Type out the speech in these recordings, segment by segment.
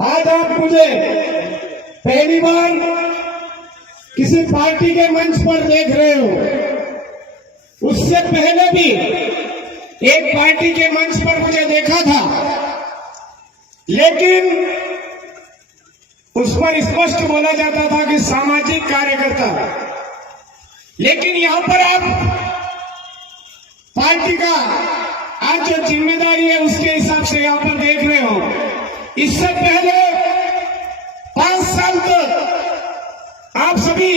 आज आप मुझे पहली बार किसी पार्टी के मंच पर देख रहे हो। उससे पहले भी एक पार्टी के मंच पर मुझे देखा था, लेकिन उस पर स्पष्ट बोला जाता था कि सामाजिक कार्यकर्ता। लेकिन यहां पर आप पार्टी का आज जो जिम्मेदारी है उसके हिसाब से यहां पर देख रहे हो। इससे पहले 5 साल तक आप सभी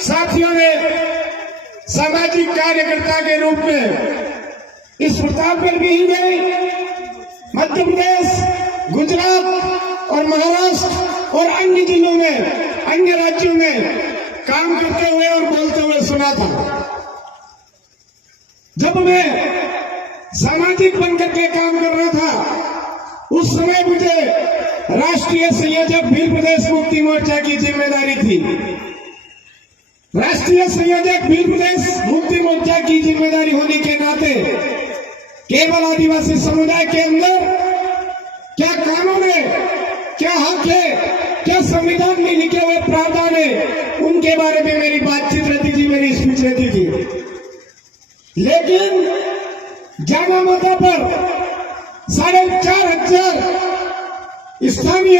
साथियों ने सामाजिक कार्यकर्ता के रूप में इस प्रतापगढ़ में ही नहीं, मध्य प्रदेश, गुजरात और महाराष्ट्र और अन्य जिलों में, अन्य राज्यों में काम करते हुए और बोलते हुए सुना था। जब मैं सामाजिक बनकर के काम कर रहा था, उस समय मुझे राष्ट्रीय संयोजक भील प्रदेश मुक्ति मोर्चा की जिम्मेदारी थी। राष्ट्रीय संयोजक भील प्रदेश मुक्ति मोर्चा की जिम्मेदारी होने के नाते केवल आदिवासी समुदाय के अंदर क्या कानून है, क्या हक है, क्या संविधान में लिखे हुए प्रावधान है, उनके बारे में मेरी बातचीत रहती थी, मेरी स्पीच रहती थी। लेकिन जाना माता पर 4,500 स्थानीय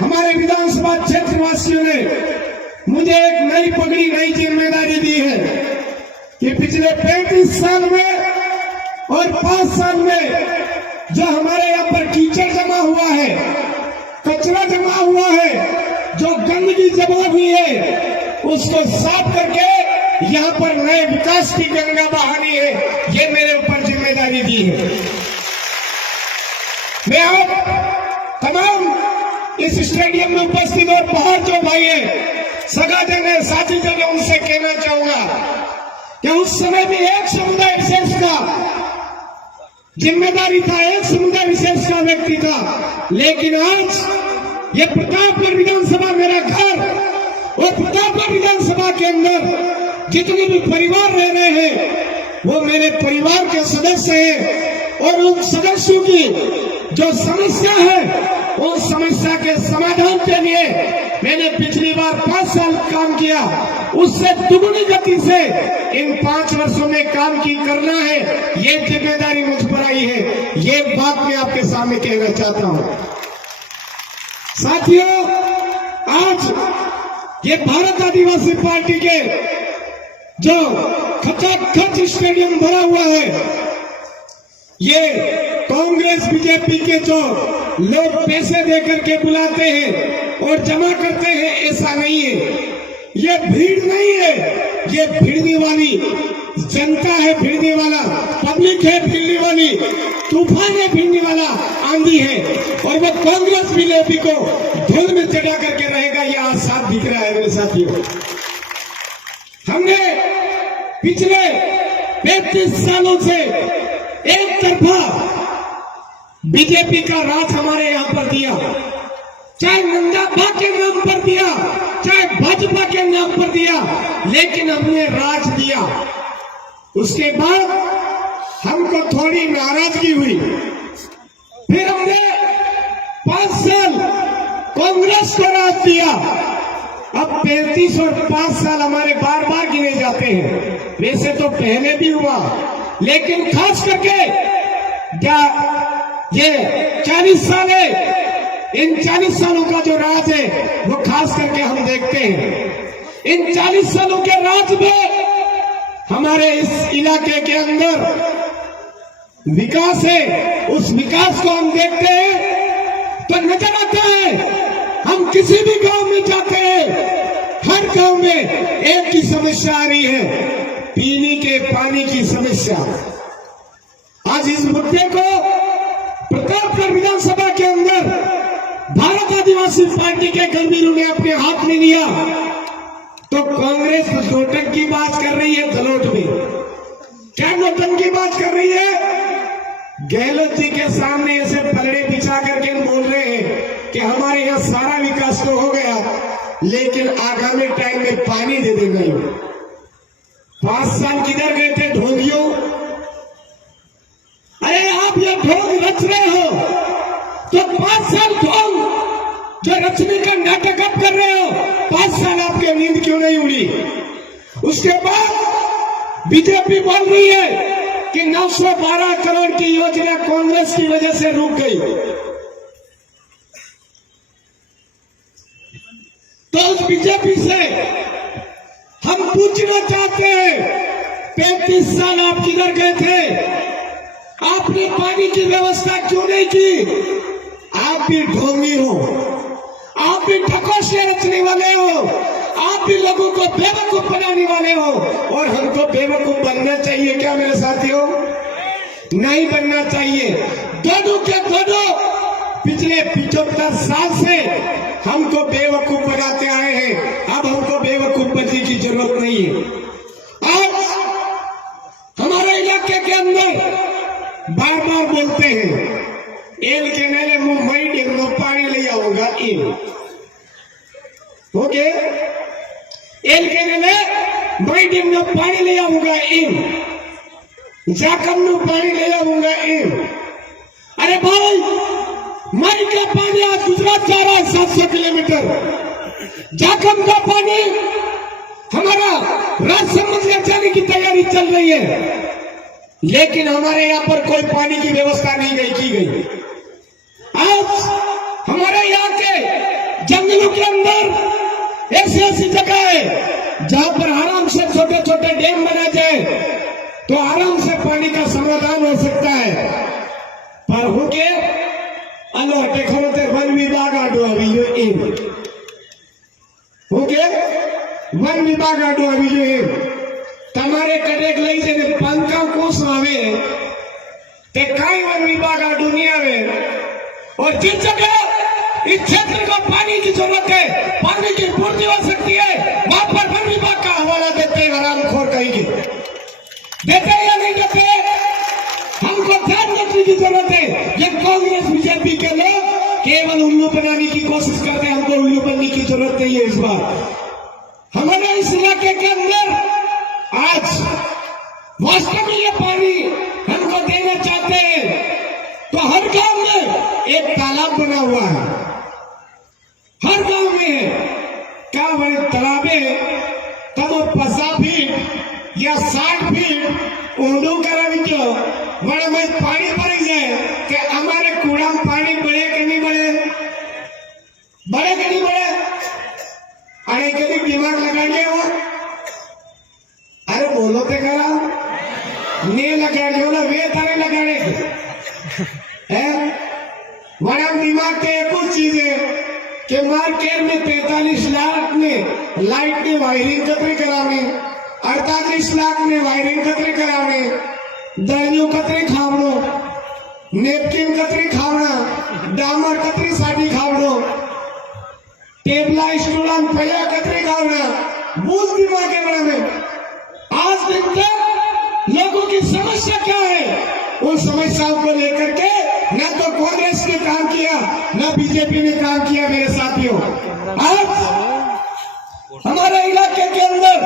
हमारे विधानसभा क्षेत्र वासियों ने मुझे एक नई पगड़ी, नई जिम्मेदारी दी है कि पिछले 35 साल में और 5 साल में जो हमारे यहाँ पर कीचड़ जमा हुआ है, कचरा जमा हुआ है, जो गंदगी जमा हुई है, उसको साफ करके यहाँ पर नए विकास की गंगा बहानी है। ये मेरे ऊपर जिम्मेदारी दी है। मैं आप तमाम इस स्टेडियम में उपस्थित और बाहर जो भाई है, सगाजन है, साथी जन है, उनसे कहना चाहूंगा कि उस समय भी एक समुदाय विशेष का जिम्मेदारी था, एक समुदाय विशेष का व्यक्ति था। लेकिन आज ये प्रतापगढ़ विधानसभा मेरा घर, और प्रतापगढ़ विधानसभा के अंदर जितने भी परिवार रह रहे हैं वो मेरे परिवार के सदस्य हैं, और उन सदस्यों की जो समस्या है उस समस्या के समाधान के लिए मैंने पिछली बार 5 साल काम किया, उससे दुगुनी गति से इन 5 वर्षों में काम की करना है। ये जिम्मेदारी मुझ पर आई है। ये बात मैं आपके सामने कहना चाहता हूं। साथियों, आज ये भारत आदिवासी पार्टी के जो खचाखच स्टेडियम भरा हुआ है, ये कांग्रेस बीजेपी के जो लोग पैसे देकर के बुलाते हैं और जमा करते हैं, ऐसा नहीं है। ये भीड़ नहीं है, ये भिड़ने वाली जनता है, भिड़ने वाला पब्लिक है, भिड़ने वाली तूफान है, भिड़ने वाला आंधी है, और वो कांग्रेस बीजेपी को धूल में चढ़ा करके रहेगा। ये आज साफ दिख रहा है मेरे साथियों। हमने पिछले 35 सालों से एक तरफा बीजेपी का राज हमारे यहां पर दिया, चाहे नंदाबा के नाम पर दिया, चाहे भाजपा के नाम पर दिया, लेकिन हमने राज दिया। उसके बाद हमको थोड़ी नाराजगी हुई, फिर हमने 5 साल कांग्रेस को राज दिया। अब 35 और 5 साल हमारे बार बार गिने जाते हैं। वैसे तो पहले भी हुआ, लेकिन खास करके क्या ये 40 साल है, इन 40 सालों का जो राज है वो खास करके हम देखते हैं। इन 40 सालों के राज में हमारे इस इलाके के अंदर विकास है, उस विकास को हम देखते हैं तो नजर आता है। हम किसी भी गांव में जाते हैं, हर गांव में एक ही समस्या आ रही है, पीने के पानी की समस्या। आज इस मुद्दे को प्रतापगढ़ विधानसभा के अंदर भारत आदिवासी पार्टी के कर्मियों ने अपने हाथ में लिया, तो कांग्रेस नोटंकी की बात कर रही है। गलोट में क्या नोटंकी की बात कर रही है? गहलोत जी के सामने ऐसे पलड़े बिछा करके बोल रहे हैं कि हमारे यहाँ सारा विकास तो हो गया, लेकिन आगामी टाइम में पानी दे देंगे। 5 साल किधर गए थे ढोंगियों? अरे आप ये ढोंग रच रहे हो तो 5 साल ढोंग जो रचने का नाटक आप कर रहे हो, 5 साल आपकी नींद क्यों नहीं उड़ी? उसके बाद बीजेपी बोल रही है कि 912 करोड़ की योजना कांग्रेस की वजह से रुक गई। तो उस बीजेपी से हम पूछना चाहते हैं, 35 साल आप किधर गए थे? आपने पानी की व्यवस्था क्यों नहीं की? आप भी ढोंगी हो, आप भी ठकोशियां रचने वाले हो, आप भी लोगों को बेवकूफ बनाने वाले हो। और हमको बेवकूफ बनना चाहिए क्या मेरे साथियों? नहीं बनना चाहिए। दोनों के दोनों पिछले 75 साल से हमको बेवकूफ बनाते आए हैं। अब हमको बेवकूफ बनने की जरूरत नहीं है। आज हमारे इलाके के अंदर बार बार बोलते हैं, एल के नले मुंबई डेम पानी ले आऊंगा इन, ओके, एल के नले मुंबई डेम पानी ले आऊंगा इन, जाकम पानी ले आऊंगा इन। अरे भाई, मई का पानी आज गुजरात जा रहा है 700 किलोमीटर। जाकम का पानी हमारा राजसमंद ले जाने की तैयारी चल रही है, लेकिन हमारे यहाँ पर कोई पानी की व्यवस्था नहीं की गई। आज हमारे यहाँ के जंगलों के अंदर ऐसी ऐसी जगह है जहां पर आराम से छोटे छोटे डैम बना जाए तो आराम से पानी का समाधान हो सकता है। पर हो के अलो देखो वन विभाग आडो अभी जो एम हो के वन विभाग आडो अभी जो एम તમારે કડેક લઈ જઈને પાંકા કોસ આવે તે કાઈ वन विभाग आडू नहीं आवे। और जिस जगह इस क्षेत्र को पानी की जरूरत है, पानी की पूर्ति हो सकती है, वहां पर वन विभाग का हवाला देते हैं हरामखोर कहेंगे। देते या नहीं देते, हमको ध्यान रखने की जरूरत है। ये कांग्रेस बीजेपी के लोग केवल उल्लू बनाने की कोशिश करते हैं, हमको उल्लू बनने की जरूरत नहीं है। इस बार हमारे इस इलाके के अंदर आज वास्तव में ये पानी हमको देना चाहते हैं तो हर गांव में एक तालाब बना हुआ है, हर गांव में है। क्या बड़े तालाबे तब 50 फीट या 60 फीट ऊंडू करावी क्यों बड़े में पानी भर जाए कि हमारे कूड़ा में पानी बढ़े कि नहीं बढ़े, बढ़े कि नहीं बढ़े? अरे कभी दिमाग लगाइए हो, अरे बोलो तो करा नहीं लगा बोला वे तारे लगाने है। बड़ा दिमाग के एक और चीज है कि मार्केट में 45 लाख में लाइट की वायरिंग कतरे कराने, 48 लाख में वायरिंग कतरे कराने, दलियों कतरे खावड़ो, नेपकिन कतरे खावड़ा, डामर कतरी साड़ी खावड़ो, टेबला स्टूला पैया कतरे खावड़ा, बूझ दिमाग के बड़ा में। आज दिन तक लोगों की समस्या क्या है, उन समस्याओं को लेकर के न तो कांग्रेस ने काम किया न बीजेपी ने काम किया। मेरे साथियों, आज हमारे इलाके के अंदर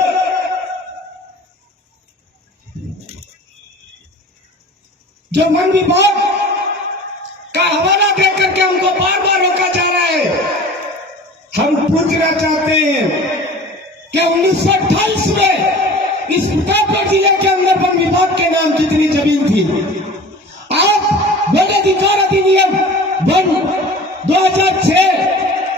जो वन विभाग का हवाला देकर के हमको बार बार रोका जा रहा है, हम पूछना चाहते हैं कि 1928 में इस प्रतापगढ़ जिले के अंदर वन विभाग के नाम कितनी जमीन थी? आप वन अधिकार अधिनियम वन 2006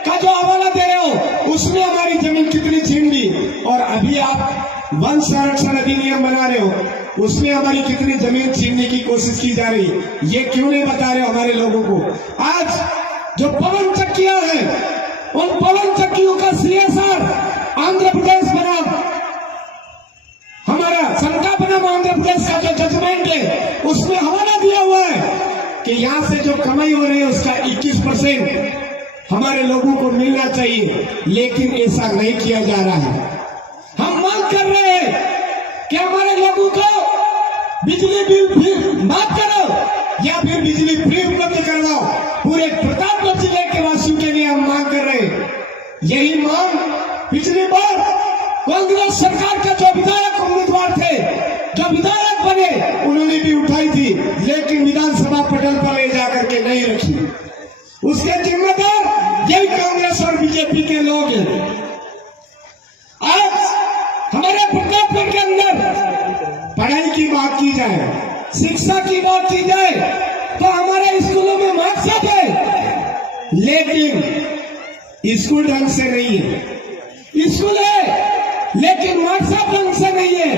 का जो हवाला दे रहे हो उसमें हमारी जमीन कितनी छीन ली, और अभी आप वन संरक्षण अधिनियम बना रहे हो उसमें हमारी कितनी जमीन छीनने की कोशिश की जा रही, ये क्यों नहीं बता रहे हो हमारे लोगों को? आज जो पवन चक्कियां हैं उन पवन चक्कियों का CSR आंध्र प्रदेश बना, हमारा सरकार बना आंध्र प्रदेश का जो जजमेंट है उसमें हवाला दिया हुआ है कि यहाँ से जो कमाई हो रही है उसका 21% हमारे लोगों को मिलना चाहिए, लेकिन ऐसा नहीं किया जा रहा है। हम मांग कर रहे हैं कि हमारे लोगों को बिजली बिल माफ करो या फिर बिजली फ्री उपलब्ध करवाओ। पूरे प्रतापगढ़ जिले के वासियों के लिए हम मांग कर रहे हैं। यही मांग पिछली बार कांग्रेस सरकार के जो विधायक उम्मीदवार थे, जो विधायक बने, उन्होंने भी उठाई थी, लेकिन विधानसभा पटल पर ले जाकर के नहीं रखी। उसके जिम्मेदार यही कांग्रेस शिक्षा की बात की जाए तो हमारे स्कूलों में व्हाट्सएप है, लेकिन स्कूल ढंग से नहीं है। स्कूल है लेकिन व्हाट्सएप ढंग से नहीं है।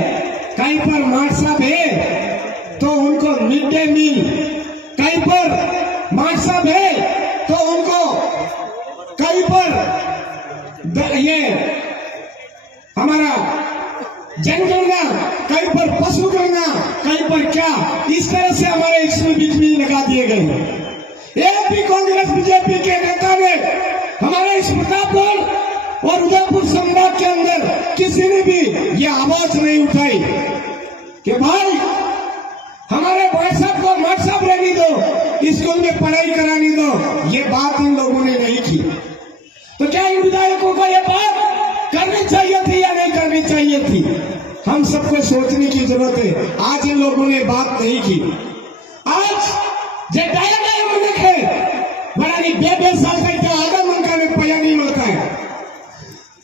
कहीं पर व्हाट्सएप है तो उनको मिड डे मील, कहीं पर व्हाट्सएप है तो उनको कहीं पर ये हमारा जनगणना, कहीं पर पशु गणना, कहीं पर क्या, इस तरह से हमारे स्कूल बीच में लगा दिए गए। एक भी कांग्रेस बीजेपी के नेता ने हमारे इस प्रतापगढ़ और उदयपुर संभाग के अंदर किसी ने भी ये आवाज नहीं उठाई कि भाई हमारे व्हाट्सएप को व्हाट्सएप रहने दो, स्कूल में पढ़ाई कराने दो। ये बात इन लोगों ने नहीं की। तो क्या इन विधायकों को ये बात करनी चाहिए थी या नहीं करनी चाहिए थी? हम सबको सोचने की जरूरत है। आज इन लोगों ने बात नहीं की। आज जो डायरेक्ट मुल्क है बड़ा नहीं 2-2 साल का आधा मंका में पैसा नहीं मिलता है।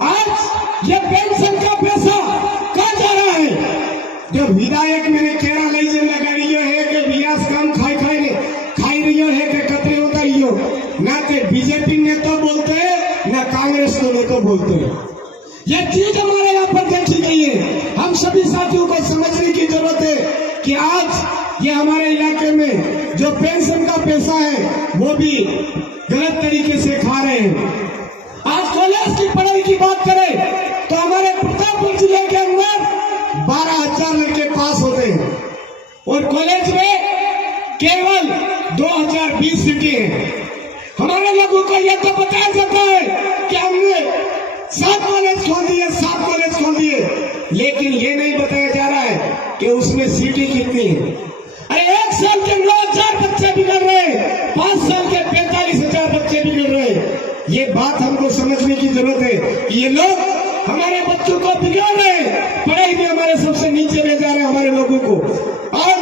आज ये पेंशन का पैसा कहाँ जा रहा है? जो विधायक मेरे केरा नहीं लगा रही है कि बियास काम खाई रही है कि कतरे होता रही हो, ना तो बीजेपी ने तो बोलते हैं ना कांग्रेस ने तो बोलते हैं। ये चीज हमारे यहाँ पर देखी गई है। हम सभी साथियों को समझने की जरूरत है कि आज ये हमारे इलाके में जो पेंशन का पैसा है वो भी गलत तरीके से खा रहे हैं। आज कॉलेज की पढ़ाई की बात करें तो हमारे प्रतापगढ़ जिले के अंदर 12,000 लड़के पास होते हैं और कॉलेज में केवल 2020 सीटें हैं। हमारे लोगों को यह तो बताया जाता है कि हमने 7 कॉलेज खोल दिए, लेकिन ये नहीं बताया जा रहा है कि उसमें सीटें कितनी है। अरे 1 साल के 9,000 बच्चे बिगड़ रहे हैं, 5 साल के 45,000 बच्चे बिगड़ रहे हैं। ये बात हमको समझने की जरूरत है। ये लोग हमारे बच्चों को बिगाड़ रहे हैं, पढ़ाई में हमारे सबसे नीचे ले जा रहे हैं हमारे लोगों को। और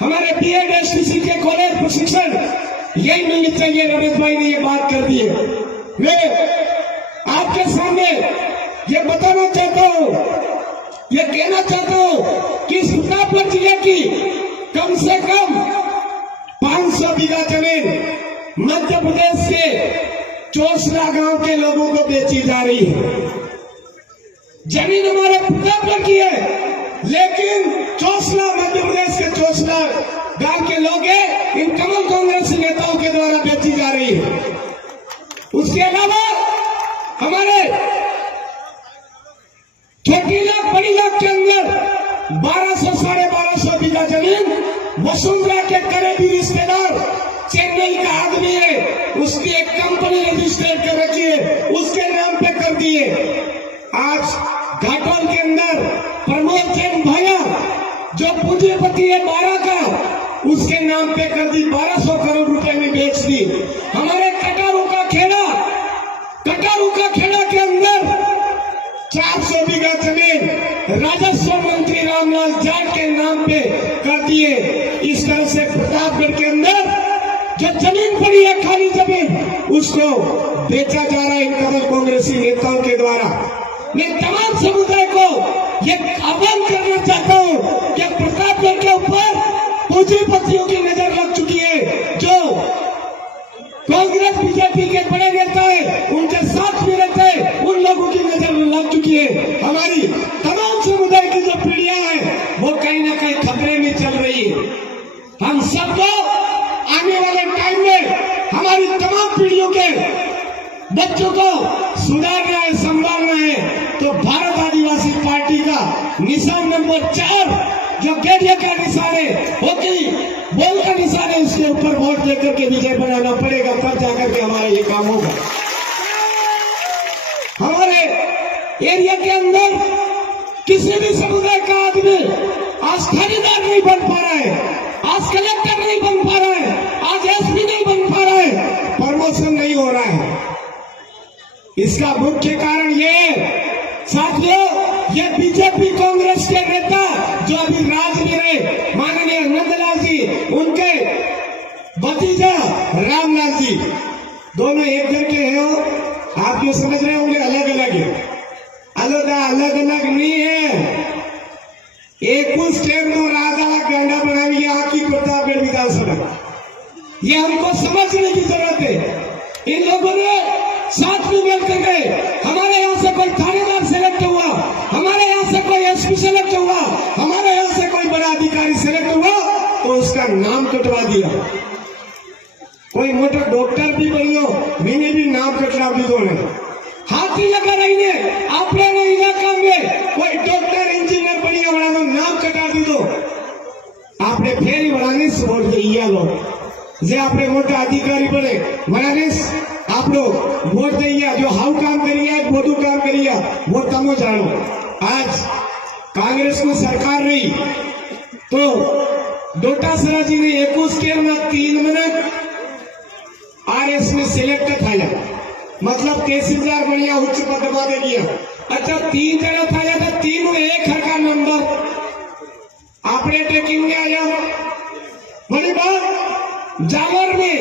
हमारे बीएड एसटीसी के कॉलेज प्रशिक्षण यही मिलनी चाहिए। रमेश भाई ने ये बात कर दी है। मैं आपके सामने ये बताना चाहता हूँ, ये कहना चाहता हूँ कि इस प्रतापगढ़ जिले की कम से कम 500 बीघा जमीन मध्य प्रदेश के चोसला गांव के लोगों को बेची जा रही है। जमीन हमारे प्रतापगढ़ की है, लेकिन चोसला मध्य प्रदेश के चोसला गांव के लोग हैं, इन तमाम कांग्रेसी नेताओं के द्वारा बेची जा रही है। उसके अलावा हमारे छोटी लाख बड़ी लाख के अंदर 1200 साढ़े 1200 बीघा जमीन वसुंधरा के करीबी रिश्तेदार चेन्नई का आदमी है, उसकी एक कंपनी रजिस्टर्ड कर रखी है, उसके नाम पे कर दिए। आज घाटोल के अंदर प्रमोद जैन भैया जो पूंजीपति है 12 का, उसके नाम पे कर दी, 1200 करोड़ रुपए में बेच दी। हमारे कटारू का खेड़ा के अंदर 400 बीघा जमीन राजस्व मंत्री रामलाल जाट के नाम पे कर दिए। इस तरह से प्रतापगढ़ के अंदर जो जमीन पड़ी है, खाली जमीन, उसको बेचा जा रहा है इन कदम कांग्रेसी नेताओं के द्वारा। मैं तमाम समुदाय को ये आह्वान करना चाहता हूँ कि प्रतापगढ़ के ऊपर पूंजीपतियों की नजर लग चुकी है। जो कांग्रेस बीजेपी के बड़े नेता है, उनके साथ भी रहते हैं, उन लोगों की नजर लग चुकी है। हमारी तमाम समुदाय की जो पीढ़ियां हैं वो कहीं ना कहीं खतरे में चल रही है। हम सबको आने वाले टाइम में हमारी तमाम पीढ़ियों के बच्चों को सुधारना है, संभालना है। तो भारत आदिवासी पार्टी का निशान नंबर 4 जो गेरिया का निशान है, होगी बोल का निशान है, उसके ऊपर वोट देकर के विजय बनाना पड़ेगा, तब जाकर के हमारा ये काम होगा। हमारे एरिया के अंदर किसी भी समुदाय का आदमी आज खरीदार नहीं बन पा रहा है, आज कलेक्टर नहीं बन पा रहा है, आज एसपी नहीं बन पा रहा है, प्रमोशन नहीं हो रहा है। इसका मुख्य कारण ये साथियों, ये बीजेपी कांग्रेस के नेता जो अभी राज में रहे, माननीय नंदलाल जी, उनके भतीजा रामलाल जी, दोनों एक जन के हो। आप जो समझ रहे होंगे अलग अलग है, अलग अलग नहीं है। एक उस टाइम में राजा गंडा बनावी ये हमको समझने की जरूरत है। इन लोगों ने साथ में मिलकर गए, हमारे यहाँ से कोई थानेदार सेलेक्ट हुआ, हमारे यहाँ से कोई एसपी सेलेक्ट हुआ, हमारे यहाँ से कोई बड़ा अधिकारी सेलेक्ट हुआ तो उसका नाम कटवा दिया। कोई मोटा डॉक्टर भी बनियो, मैंने भी नाम कटवा दीधो ने। हाथी लगा रही ने अपने इलाका में कोई डॉक्टर इंजीनियर बनियो वाला नाम कटा दीधो। आपने फेरी बढ़ाने से वोट दिया लोग, जे आपने मोटा अधिकारी बने बनाने आप लोग वोट दिया, जो हाउ काम करिए बोधु काम करिए वो तमो जानो। आज कांग्रेस को सरकार रही तो डोटासरा जी ने 21 के 3 मिनट आरएस में सिलेक्ट थाया, मतलब तहसीलदार बढ़िया उच्च पद दे दिया। अच्छा 3 जना थाया था, तीनों एक हर नंबर आपने ट्रेकिंग में आया। बड़ी बात जालोर में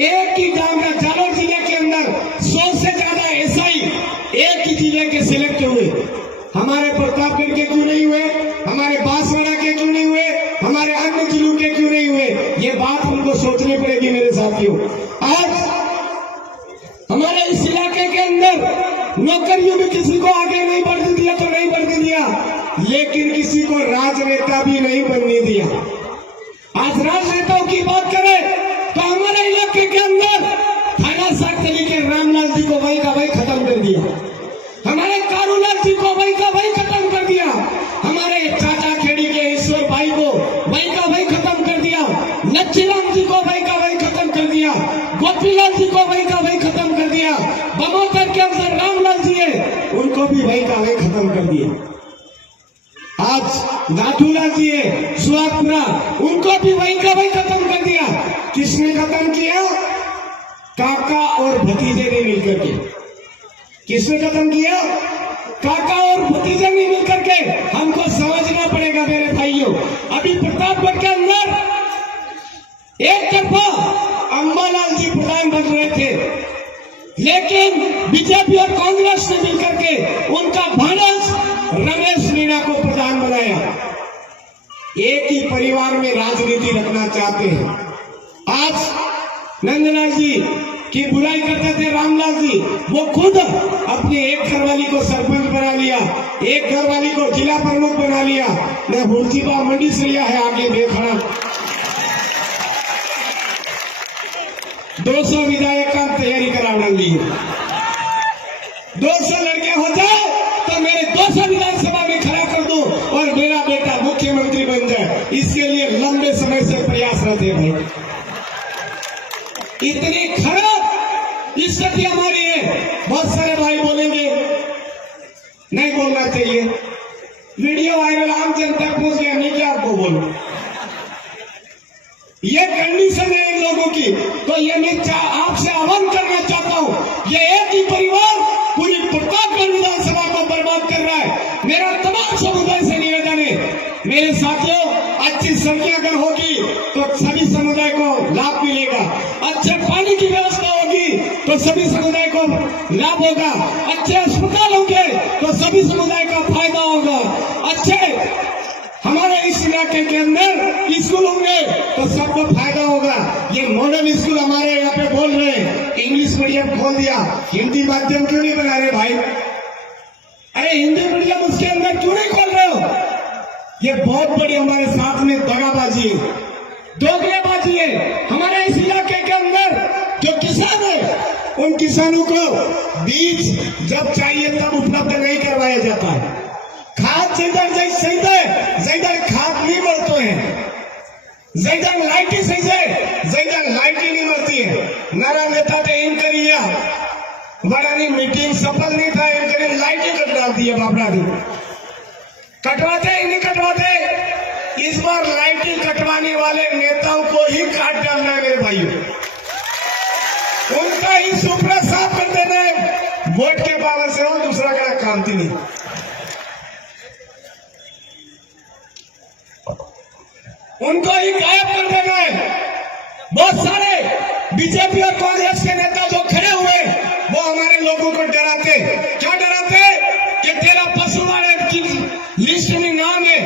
एक ही गांव में, जालोर जिले के अंदर 100 से ज्यादा एसआई एक ही जिले के सिलेक्ट हुए। हमारे प्रतापगढ़ के क्यों नहीं हुए, हमारे बांसवाड़ा के क्यों नहीं हुए, हमारे अन्य जिलों के क्यों नहीं हुए? ये बात हमको सोचनी पड़ेगी मेरे साथियों। आज हमारे इस इलाके के अंदर नौकरियों में किसी को आगे नहीं बढ़ने दिया तो नहीं बढ़ने दिया, लेकिन किसी को राजनेता भी नहीं बनने दिया। आज राजनेताओं की बात करें तो हमारे इलाके के अंदर थाना साक्षली के रामलाल जी को वही का वही खत्म कर दिया, हमारे कारूलाल जी को वही का वही खत्म कर दिया, हमारे चाचा खेड़ी के ईश्वर भाई को वही का वही खत्म कर दिया, लच्छीराम जी को वही का वही खत्म कर दिया, गोपीलाल जी को वही का वही खत्म कर दिया, बमोतर के अंदर रामलाल जी है उनको भी वही का वही खत्म कर दिया। आज नाथूलाल जी है सुहागपुरा, उनको भी वही का वही खत्म कर दिया। किसने खत्म किया? काका और भतीजे ने मिलकर के। किसने खत्म किया? काका और भतीजे ने मिलकर के। हमको समझना पड़ेगा मेरे भाइयों, अभी प्रतापगढ़ के अंदर एक तरफा अम्बालाल जी प्रधान बन रहे थे, लेकिन बीजेपी और कांग्रेस ने मिलकर के उनका भानस रमेश मीणा को प्रधान बनाया। एक ही परिवार में राजनीति रखना चाहते हैं। आज नंदलाल जी की बुराई करते थे रामलाल जी, वो खुद अपनी एक घरवाली को सरपंच बना लिया, एक घरवाली को जिला प्रमुख बना लिया। मैं हुर्जीबा मंडी से लिया है आगे देखना 200 विधायक का तैयारी कराना ली, 200 लड़के हो जाए तो मेरे 200 विधानसभा में खड़ा कर दो और मेरा बेटा मुख्यमंत्री बन जाए। इसके लिए लंबे समय से प्रयासरत है भाई। इतनी खराब स्थिति हमारी है। बहुत सारे भाई बोलेंगे नहीं बोलना चाहिए, वीडियो वायरल आम जनता पूछ गया नहीं क्या आपको बोलो, ये कंडीशन है इन लोगों की। तो ये मैं आपसे आह्वान करना चाहता हूं, ये एक ही परिवार पूरी प्रतापगढ़ विधानसभा को बर्बाद कर रहा है। मेरा तमाम समुदाय से निवेदन है मेरे साथियों, अच्छी सड़कें अगर होगी तो सभी समुदाय को लाभ मिलेगा, अच्छे पानी की व्यवस्था होगी तो सभी समुदाय को लाभ होगा, अच्छे अस्पताल होंगे तो सभी समुदाय का फायदा होगा, अच्छे हमारे इस इलाके के अंदर स्कूल होंगे तो सबको फायदा होगा। ये मॉडल स्कूल हमारे यहाँ पे बोल रहे हैं इंग्लिश मीडियम खोल दिया, हिंदी माध्यम क्यों नहीं बना रहे भाई? अरे हिंदी मीडियम उसके अंदर क्यों नहीं खोल रहे हो? ये बहुत बड़ी हमारे साथ में दगाबाजी है, दोगलेबाजी है। हमारे इस इलाके के अंदर जो किसान है उन किसानों को बीज जब चाहिए तब उपलब्ध नहीं करवाया जाता है, खाद जैदर खाद नहीं मिलते हैं, जैदर लाइटी सही जैदर लाइटी नहीं मिलती है। नारा नेता ने इन करिया बड़ी मीटिंग सफल नहीं था, इनके लाइटी कटवा दी है, बाबरा दी कटवाते नहीं कटवाते। इस बार लाइटी कटवाने वाले नेताओं को ही काट डालना है मेरे भाइयों, उनका ही सुपड़ा साफ कर देना है। वोट के पावर से हो, दूसरा का काम थी नहीं। उनको ही गायब कर देना है। बहुत सारे बीजेपी और कांग्रेस के नेता जो खड़े हुए वो हमारे लोगों को डराते, क्या डराते कि तेरा पशुवाड़ा की लिस्ट में नाम है,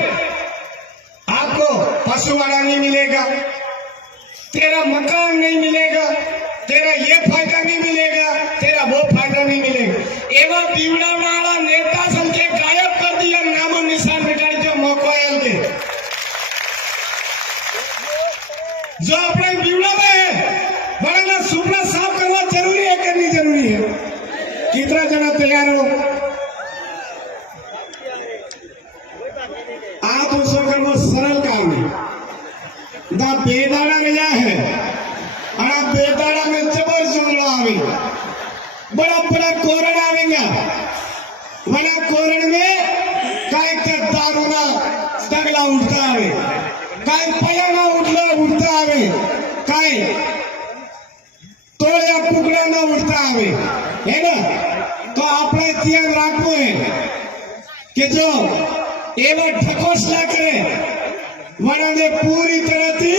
आपको पशुवाड़ा नहीं मिलेगा, तेरा मकान नहीं मिलेगा, तेरा ये फायदा नहीं मिलेगा, तेरा वो फायदा नहीं मिलेगा। एवं बीवड़ा वाला नेता संख्या गायब कर दिया, नामो निशान मिटाई दिया मोकवायल के। जो अपने बीवड़ा में है बड़ा सुपना साफ करना जरूरी है कि नहीं जरूरी है? कितना जना तैयार हो? आप उसको करना सरल काम है। दा बेदाड़ा गया है और बेदाड़ा में जबर जोर आवेगा, बड़ा बड़ा कोरण आवेगा। बड़ा कोरण में काय के दारूना तगला उठता आवे, काय पलना उठता आवे, काय तोड़िया टुकड़ा ना उठता आवे, है ना? तो આપણે ધ્યાન રાખવું है कि जो एवं ढकोसला करे वनाने पूरी तरह थी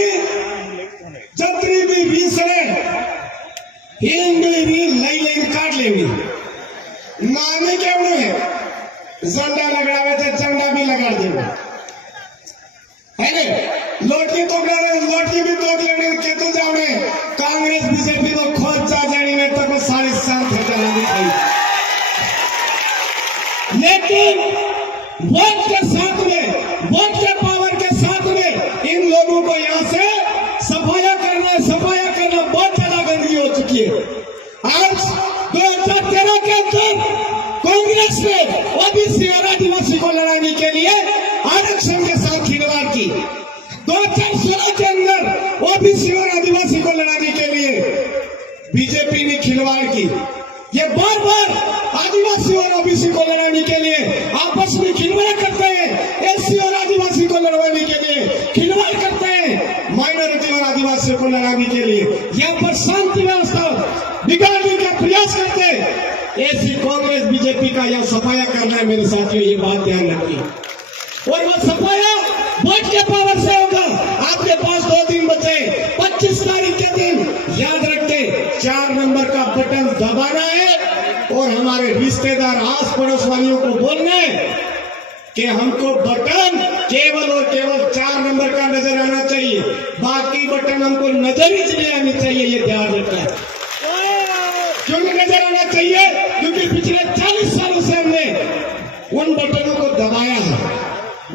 जतरी भी बीसड़े हिंदी भी लई काट लेवी। नामी केवड़ू है झंडा लगावे तो झंडा भी लगा देवे, है ने? लोटकी भी तोड़ लेने के तो जाने कांग्रेस बीजेपी तो खोज जा जानी में तक सारी शांत हो जाएगी। लेकिन वोट के साथ में, वोट के पावर के साथ में इन लोगों को यहाँ से सफाया करना बहुत ज्यादा गंदी हो चुकी है। आज 2013 के अंदर कांग्रेस ने ओबीसी और आदिवासी को लड़ाने के लिए आरक्षण के साथ खिलवाड़ की। 2016 के अंदर ओबीसी और आदिवासी को लड़ाने के लिए बीजेपी ने खिलवाड़ की। ये बार बार आदिवासी और ओबीसी को लड़ाने के लिए आपस में खिलवाड़ करते हैं, एससी और आदिवासी को लड़वाने के लिए खिलवाड़ करते हैं, माइनॉरिटी और आदिवासियों को लड़ाने के लिए यहाँ पर शांति व्यवस्था बिगाड़ने का प्रयास करते हैं। ऐसी कांग्रेस बीजेपी का यह सफाया करना है मेरे साथियों, ये बात ध्यान रखिए। और वह सफाया वोट के पावर से होगा। आपके पास 2 दिन बचे, 25 तारीख के दिन याद रखते 4 नंबर का बटन दबाना है और हमारे रिश्तेदार आस पड़ोस वालियों को बोलना है कि हमको बटन केवल और केवल 4 नंबर का नजर आना चाहिए, बाकी बटन हमको नजर ही नहीं आनी चाहिए। ये ध्यान रखना क्यों नजर आना चाहिए? क्योंकि पिछले 40 सालों से हमने उन बटनों को दबाया है,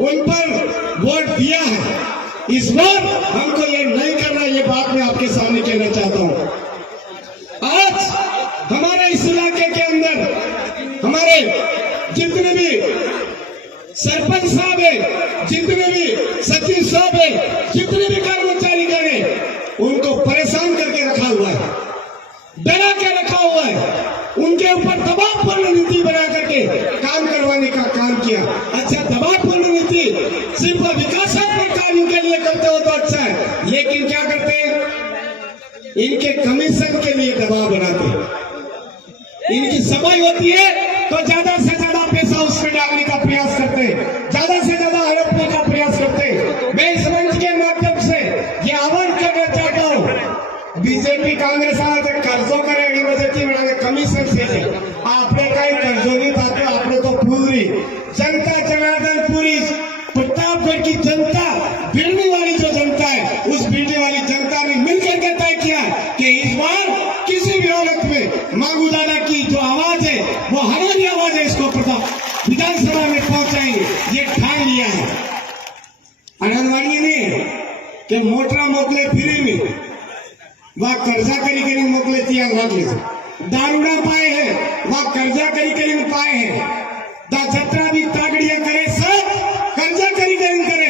उन पर वोट दिया है। इस बार हमको ये नहीं करना, ये बात मैं आपके सामने कहना चाहता हूं। आज हमारे इस इलाके के अंदर हमारे जितने भी सरपंच साहब है, जितने भी सचिव साहब है, जितने भी कर्मचारी गण हैं, उनको परेशान करके रखा हुआ है, डरा के रखा हुआ है। उनके ऊपर दबावपूर्ण नीति बना करके काम करवाने का काम किया। अच्छा, दबावपूर्ण नीति सिर्फ विकासात्मक कार्यों के लिए करते हो तो अच्छा है, लेकिन क्या करते हैं? इनके कमीशन के लिए दबाव बनाते हैं। इनकी सफाई होती है तो ज्यादा से ज्यादा पैसा उसमें डालने का प्रयास करते हैं, ज्यादा से ज्यादा हड़पने का प्रयास करते हैं। मैं इस मंच के माध्यम से ये आह्वान करना चाहता हूँ, बीजेपी कांग्रेस कर्जों करेगी वजह कमीशन से आपने कहीं कर्जों नहीं था, तो आपने तो पूरी जनता जनार्दन, पूरी प्रतापगढ़ की जनता, बिरनी वाली जो जनता है, उस बिरनी वाली जनता ने मिलकर के तय किया कि इस बार किसी भी हालत में मांगू दादा की जो आवाज है वो हमारी आवाज है, इसको विधानसभा में पहुंचाएंगे, ये ठान लिया है। आंगनवाड़ी ने कि मोटरा मोकले फ्री में वह कर्जा करी मोकले थी, दारूड़ा पाए है वह कर्जा करी पाए है। जतरा भी तागड़िया करे सब कर्जा करी करे,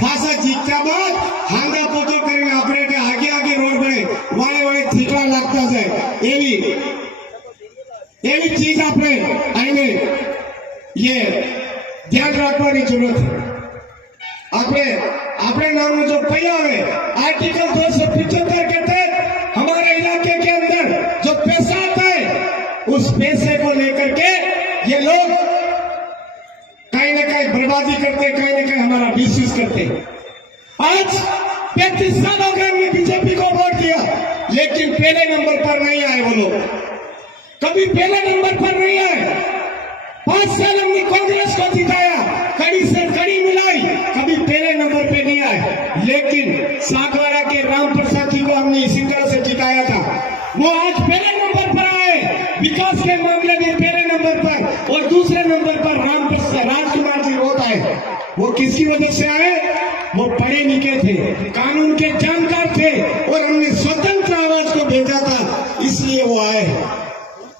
फांसा जीतता बाद हांगा पोतो करे ऑपरेट आगे रोड बने वाले ठीकरा लगता है। एवी चीज आपने आईने ये ध्यान रखने की जरूरत है। अपने नाम में जो पैया है आर्टिकल 275 के तहत हमारे इलाके के अंदर जो पैसा आता है, उस पैसे को लेकर के ये लोग कहीं न कहीं बर्बादी करते, कहीं न कहीं हमारा मिसयूज करते। आज 35 साल हो गए हमने बीजेपी को वोट दिया, लेकिन पहले नंबर पर नहीं आए वो लोग, कभी पहले नंबर पर नहीं आए। 5 साल हमने कांग्रेस को जिताया, कड़ी से कड़ी मिलाई, कभी पहले नंबर पे नहीं आए। लेकिन सागवाड़ा के राम प्रसाद जी को विकास के मामले में पहले नंबर पर और दूसरे नंबर पर राजकुमार जी रोड आए। वो किसकी वजह से आए? वो पढ़े लिखे थे, कानून के जानकार थे और हमने स्वतंत्र आवाज को भेजा था, इसलिए वो आए।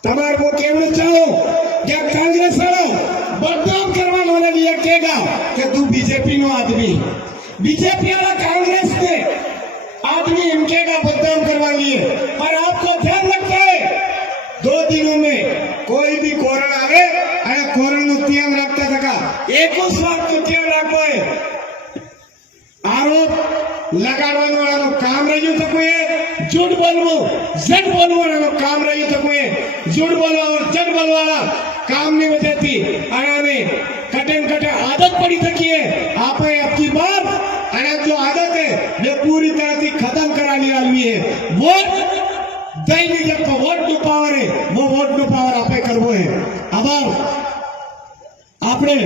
તમારે वो कहना चाहो क्या कांग्रेस वाला बदनाम करवाने वाला भी कहेगा कि तू बीजेपी नो आदमी, बीजेपी वाला कांग्रेस के आदमी इनके का बदनाम करवा लिए। पर आपको ध्यान रखना है, 2 दिनों में कोई भी कोरण आवे અને કોરણ નું ધ્યાન રાખતા હતા। એક જ વાતનું ધ્યાન રાખવું है, આરોપ લગાડવાનું વાળાનું કામ રહ્યું તો કોઈ झूठ बोलवो झट बोलवो काम रही तो कोई झूठ बोलवा और झट बोलवाला काम नहीं बचे थी। अरे कटे कटे आदत पड़ी थकी है आप आपकी बात अरे जो आदत है वो पूरी तरह से खत्म कराने वाली है। वोट दैनिक जब वोट नो पावर है वो वोट नो पावर आप करवो है। अब आपने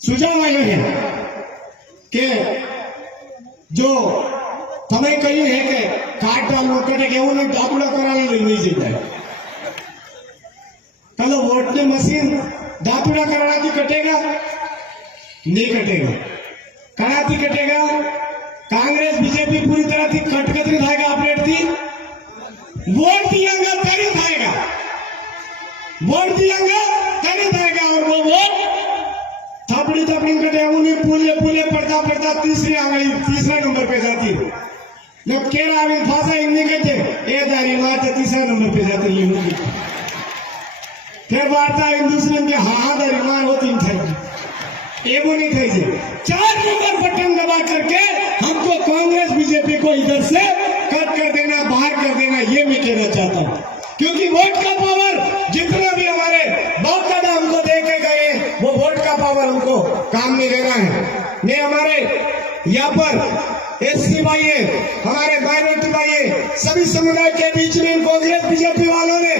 सुझाव आयो है कि जो તમે કહ્યું है कि કાટવા લોકોને કેવું નહીં દાખલો કરાવી લઈ જતા चलो वोट ने मशीन दाखला कराना की कटेगा नहीं कटेगा कहां कटेगा? कांग्रेस बीजेपी पूरी तरह से कटकतरी थाएगा अपडेट थी वोट दियांगा तरी थाएगा, वोट दियांगा तरी थाएगा और वो वोट थपड़ी थपड़ी कटे उन्हें पुले पुले पड़ता पड़ता तीसरी आंगली तीसरे नंबर पे जाती है। जब केरा में फांसा इन्हीं कहते ए दारी मार तो तीसरे नंबर पे जाते ये होगी। फिर वार्ता हिंदुस्तान के हाँ दारी मार होती थे एवं नहीं थे। 4 नंबर बटन दबा करके हमको कांग्रेस बीजेपी को इधर से कट कर देना, बाहर कर देना, ये मैं कहना चाहता हूँ। क्योंकि वोट का पावर जितना भी हमारे बाप दादा हमको दे के गए वो वोट का पावर हमको काम नहीं देना है। मैं हमारे यहाँ पर एससी भाई है, हमारे माइनॉरिटी भाई है, सभी समुदाय के बीच में कांग्रेस बीजेपी वालों ने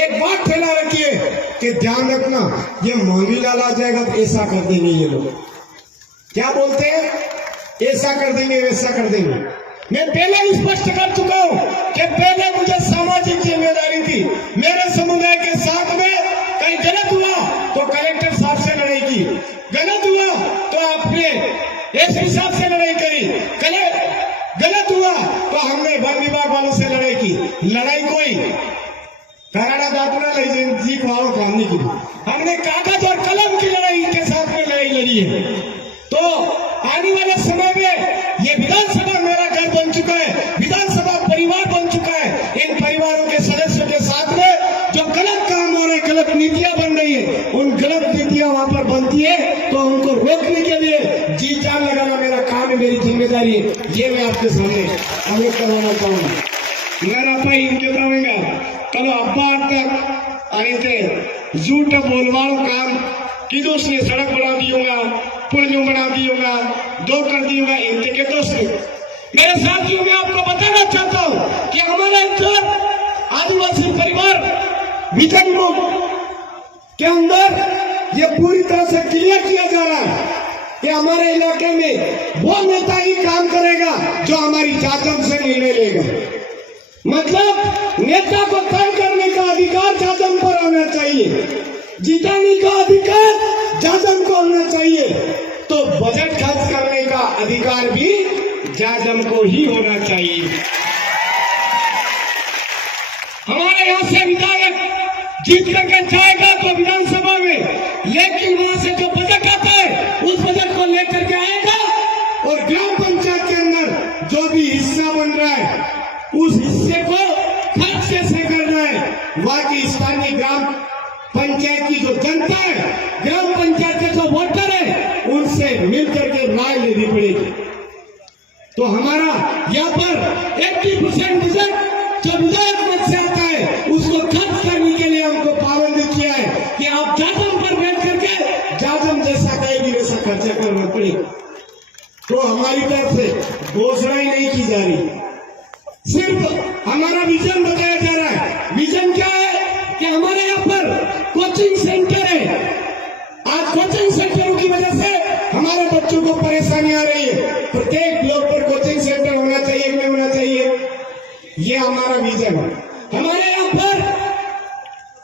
एक बात फैला रखी है कि ध्यान रखना ये मोहनलाल आ जाएगा तो ऐसा कर देंगे। ये लोग क्या बोलते हैं? ऐसा कर देंगे वैसा कर देंगे। मैं पहले ही स्पष्ट कर चुका हूँ कि पहले मुझे सामाजिक जिम्मेदारी थी। मेरे समुदाय के साथ में कहीं गलत हुआ तो कलेक्टर साहब से लड़ाई की, गलत हुआ तो आपने एसपी साहब से लड़ाई करी, गलत हुआ तो हमने वन विभाग वालों से लड़ाई की। लड़ाई कोई कराड़ा दापुरा जी को हमने की, हमने कागज और कलम की लड़ाई के साथ में लड़ाई लड़ी है। तो आने वाले समय में ये विधानसभा मेरा घर बन चुका है, विधानसभा परिवार बन चुका है। इन परिवारों के सदस्यों के साथ में जो गलत काम हो रहे हैं, गलत नीतियां बन रही है, उन गलत नीतियां वहां पर बनती है तो उनको रोकने के लिए जी जान लगाना मेरा काम है, मेरी जिम्मेदारी है। ये मैं आपके सामने अवगत करवाना चाहूंगा। मेरा भाई इनके कहूंगा चलो अब्बा तक झूठ बोलवाओ काम कीधो उसने सड़क बना दी होगा, पुल जो बना दी होगा, 2 कर दी होगा, इनके के दोस्त मेरे साथियों मैं आपको बताना चाहता हूं कि हमारे अंदर आदिवासी परिवार विजन ग्रुप के अंदर ये पूरी तरह से क्लियर किया जा रहा है कि हमारे इलाके में वो नेता ही काम करेगा जो हमारी जाजम से निर्णय लेगा। मतलब नेता को तय करने का अधिकार जाजम पर होना चाहिए, जिताने का अधिकार जाजम को होना चाहिए, तो बजट खर्च करने का अधिकार भी जाजम को ही होना चाहिए। हमारे यहाँ से विधायक जीत करके जाएगा तो विधानसभा में, लेकिन वहां से जो बजट आता है उस बजट को लेकर के आएगा और ग्राम पंचायत के अंदर जो भी हिस्सा बन रहा है उस हिस्से को खर्च कैसे करना है वहां की स्थानीय ग्राम पंचायत की जो जनता है, ग्राम पंचायत के जो वोटर है, उनसे मिलकर के राय लेनी पड़ेगी। तो हमारा यहाँ पर 80% बजट जो विधायक मत से आता है उसको खर्च करने के लिए हमको पाबंदी किया है कि आप जाजम पर बैठ करके जाजम जैसा कहेगी वैसा खर्चा करना पड़ेगा। तो हमारी तरफ से घोषणा ही नहीं की जा रही, सिर्फ हमारा विजन बताया जा रहा है। विजन क्या है कि हमारे यहाँ पर कोचिंग सेंटर है, आज कोचिंग सेंटरों की वजह से हमारे बच्चों को परेशानी आ रही है। प्रत्येक ब्लॉक पर कोचिंग सेंटर होना चाहिए, नहीं होना चाहिए, ये हमारा विजन है। हमारे यहाँ पर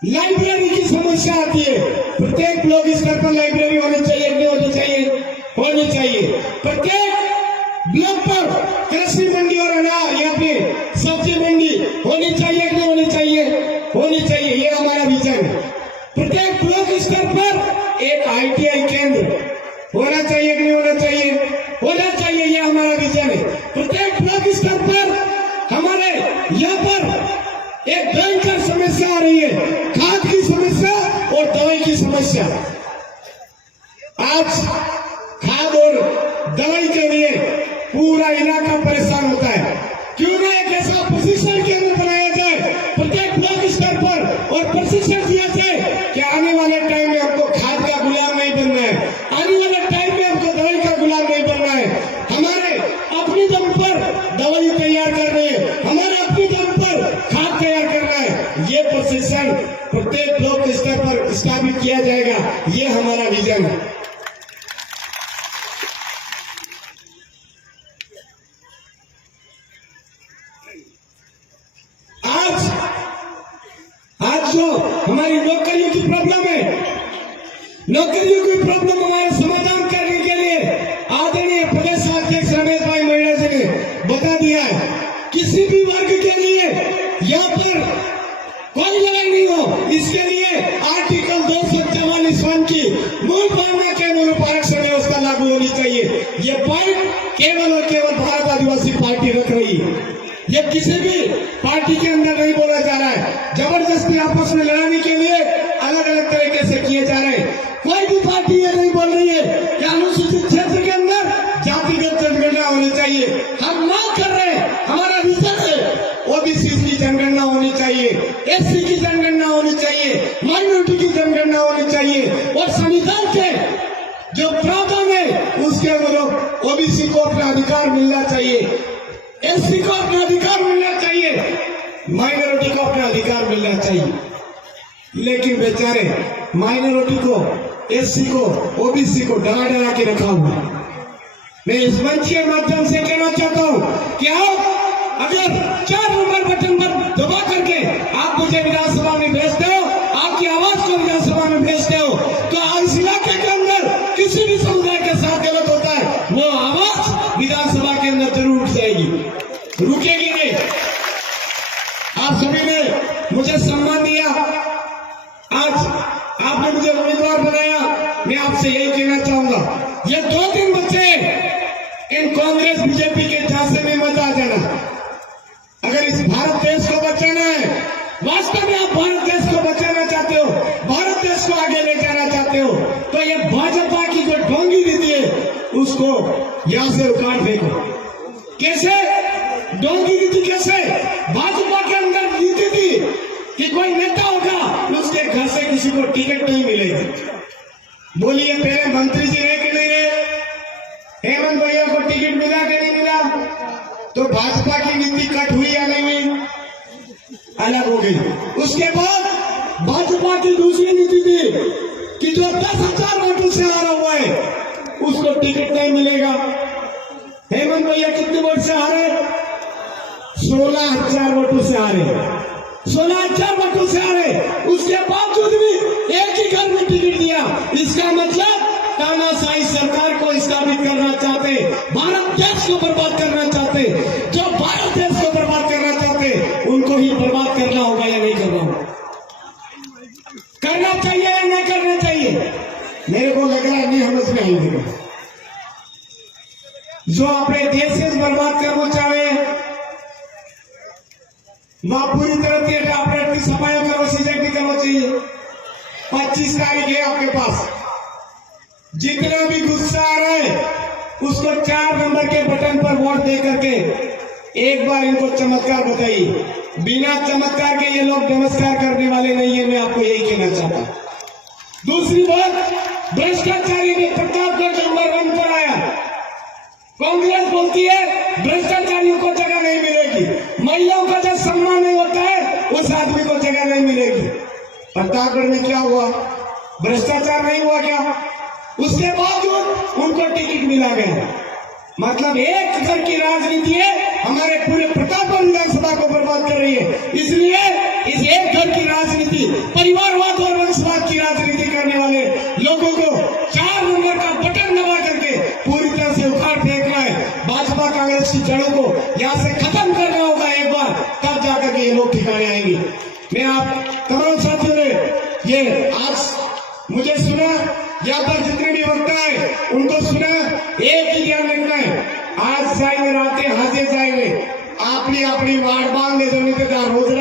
लाइब्रेरी की समस्या आती है। प्रत्येक ब्लॉक स्तर पर लाइब्रेरी होनी चाहिए, नहीं होनी चाहिए? होनी चाहिए। प्रत्येक ब्लॉक पर कृषि मंडी और अनाज या फिर सब्जी मंडी होनी चाहिए, नहीं होनी चाहिए? होनी चाहिए। ये हमारा विजन है। प्रत्येक ब्लॉक स्तर पर एक ITI केंद्र होना चाहिए, नहीं होना चाहिए? होना चाहिए। ये हमारा विजन है। प्रत्येक ब्लॉक स्तर पर हमारे यहाँ पर एक भयंकर समस्या आ रही है, खाद की समस्या और दवाई की समस्या। आज खाद और दवाई के लिए पूरा इलाका परेशान होता है। क्यों ना एक ऐसा प्रशिक्षण केंद्र बनाया जाए प्रत्येक ब्लॉक स्तर पर और प्रशिक्षण दिया जाए कि आने वाले टाइम में हमको खाद का गुलाम नहीं बनना है, आने वाले टाइम में हमको दवाई का गुलाम नहीं बनना है। हमारे अपनी दम पर दवाई तैयार कर रहे हैं, हमारे अपनी दम पर खाद तैयार करना है। ये प्रशिक्षण प्रत्येक ब्लॉक स्तर पर स्थापित किया जाएगा। ये हमारा विजन है। आज जो हमारी नौकरियों की प्रॉब्लम है, नौकरियों की प्रॉब्लम हमारा समाधान करने के लिए आदरणीय प्रदेश अध्यक्ष रमेश भाई महिला जी ने बता दिया है। किसी भी वर्ग के लिए यहाँ पर कोई लड़ाई नहीं हो, इसके लिए आर्टिकल 244 की मूल भावना के अनुरूप आरक्षण व्यवस्था लागू होनी चाहिए। ये पॉइंट केवल और केवल भारत आदिवासी पार्टी रख रही है। ये किसी भी पार्टी के अंदर नहीं बोला जा रहा है। जबरदस्ती आपस में लड़ाने के लिए अलग अलग तरीके से किए जा रहे हैं। कोई भी पार्टी ये नहीं बोल रही है कि अनुसूचित क्षेत्र के अंदर जातिगत जनगणना होनी चाहिए। हम मांग कर रहे हैं, हमारा विजन है OBC की जनगणना होनी चाहिए, SC की जनगणना होनी चाहिए, माइनॉरिटी की जनगणना होनी चाहिए और संविधान के जो प्रावधान है उसके अनुरूप OBC को अपना अधिकार मिलना चाहिए, SC को अपना अधिकार मिलना चाहिए, माइनॉरिटी को अपना अधिकार मिलना चाहिए। लेकिन बेचारे माइनॉरिटी को, SC को, OBC को डरा डरा के रखा हुआ। मैं इस मंच के माध्यम से कहना चाहता हूं कि आप अगर 4 नंबर बटन पर दबा करके आप मुझे विधानसभा में भेजते हो, आपकी आवाज को विधानसभा में भेजते हो, तो इस इलाके के अंदर किसी भी समुदाय के साथ गलत होता है, वो आवाज विधानसभा के अंदर जरूर उठ जाएगी, रुकेगी नहीं। आप सभी ने मुझे सम्मान दिया, आज आपने मुझे उम्मीदवार बनाया। मैं आपसे यही कहना चाहूंगा, ये 2-3 बच्चे इन कांग्रेस बीजेपी के झांसे में मत आ जाना। अगर इस भारत देश को बचाना है, वास्तव में आप भारत देश को बचाना चाहते हो, भारत देश को आगे ले जाना चाहते हो, तो ये भाजपा की जो ढोंगी नीति है उसको यहां से उखाड़ फेंको। कैसे ढोंगी नीति? कैसे भाजपा के अंदर नीति थी कि कोई नेता होगा उसके घर से किसी को टिकट नहीं मिलेगी। बोलिए पहले मंत्री जी रहे कि नहीं रहे? हेमंत भैया को टिकट मिला कि नहीं मिला? तो भाजपा की नीति कट हुई या नहीं हुई? अलग हो गई। उसके बाद भाजपा की दूसरी नीति थी कि जो 10,000 वोटों से हारा हुआ है उसको टिकट नहीं मिलेगा। हेमंत भैया कितने वोट से हारे? 16,000 वोटों से हारे, 16,000 वोटों से हारे। उसके बावजूद भी एक ही घर में टिकट दिया। इसका मतलब तानाशाही सरकार को स्थापित करना चाहते, भारत देश को बर्बाद करना चाहते। जो भारत देश को बर्बाद करना चाहते उनको ही बर्बाद करना होगा या नहीं करना होगा? करना चाहिए या नहीं करना चाहिए? मेरे को लग रहा है नहीं समझ में आएगी। जो अपने देश से बर्बाद करना चाहे वह पूरी तरह से अपने सफाई करो, सीजन करना चाहिए। 25 तारीख है आपके पास। जितना भी गुस्सा आ रहा है उसको 4 नंबर के बटन पर वोट दे करके एक बार इनको चमत्कार बताइए। बिना चमत्कार के ये लोग नमस्कार करने वाले नहीं है। मैं आपको यही कहना चाहता हूं। दूसरी बात, भ्रष्टाचारी ने प्रतापगढ़ नंबर 1 पर आया। कांग्रेस बोलती है भ्रष्टाचारियों को जगह नहीं मिलेगी, महिलाओं का जब सम्मान नहीं होता है उस आदमी को जगह नहीं मिलेगी। प्रतापगढ़ में क्या हुआ? भ्रष्टाचार नहीं हुआ क्या? उसके बावजूद उनको टिकट मिला गया। मतलब एक घर की राजनीति है हमारे पूरे प्रतापगढ़ विधानसभा को बर्बाद कर रही है। इसलिए इस एक घर की राजनीति, परिवारवाद और वंशवाद की राजनीति करने वाले लोगों को 4 नंबर का बटन दबा करके पूरी तरह से उखाड़ फेंकना है। भाजपा कांग्रेस की जड़ों को यहाँ से खत्म करना होगा एक बार, तब जाकर के ये लोग ठिकाने आएंगे। मैं आप तमाम साथियों ने ये आज मुझे सुना, यहाँ पर जितने भी वक्ता है उनको सुना, एक ही ध्यान रखना है, आज जाएंगे रातें हाजिर जाएंगे, अपनी अपनी वाट बांध ले, रोज